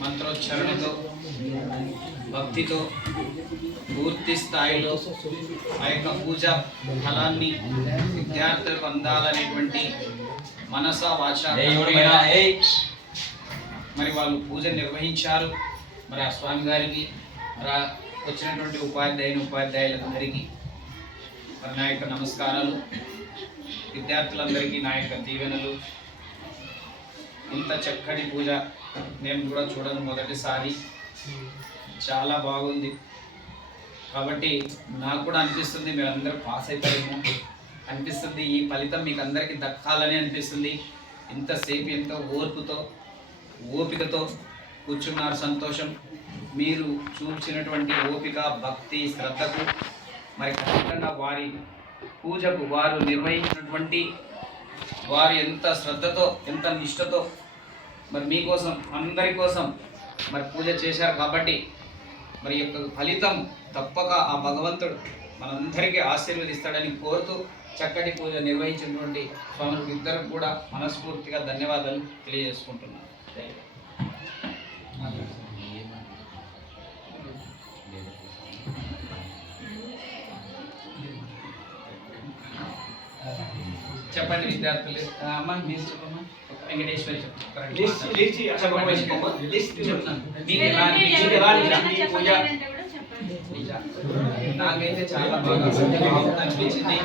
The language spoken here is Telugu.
మంత్రోచ్చారణతో భక్తితో పూర్తి స్థాయిలో ఆ యొక్క పూజా ఫలాన్ని విద్యార్థులకు అందాలనేటువంటి మనస వాచ మరి వాళ్ళు పూజ నిర్వహించారు. మరి ఆ స్వామి గారికి వచ్చినటువంటి ఉపాధ్యాయులందరికీ మరి నా యొక్క నమస్కారాలు. విద్యార్థులందరికీ నా యొక్క దీవెనలు. ఇంత చక్కటి పూజ నేను కూడా చూడను మొదటిసారి, చాలా బాగుంది. కాబట్టి నాకు కూడా అనిపిస్తుంది మీరందరూ పాస్ అవుతారేమో అనిపిస్తుంది. ఈ ఫలితం మీకు అందరికీ దక్కాలని అనిపిస్తుంది. ఇంతసేపు ఎంతో ఓపికతో కూర్చున్నారు. సంతోషం. మీరు చూపించినటువంటి ఓపిక, భక్తి, శ్రద్ధకు మరి ఖచ్చితంగా వారి పూజకు వారు నిర్వహించినటువంటి వారు ఎంత శ్రద్ధతో ఎంత నిష్ఠతో మరి మీకోసం అందరి కోసం మరి పూజ చేశారు. కాబట్టి మరి యొక్క ఫలితం తప్పక ఆ భగవంతుడు మనందరికీ ఆశీర్వదిస్తాడని కోరుతూ చక్కటి పూజ నిర్వహించినటువంటి స్వాములకు ఇద్దరికి కూడా మనస్ఫూర్తిగా ధన్యవాదాలు తెలియజేసుకుంటున్నాను. చెప్పండి విద్యార్థులు. అమ్మ మీరు చెప్పమ్మా. వెంకటేశ్వరి నాకైతే చాలా బాగా అనిపించింది.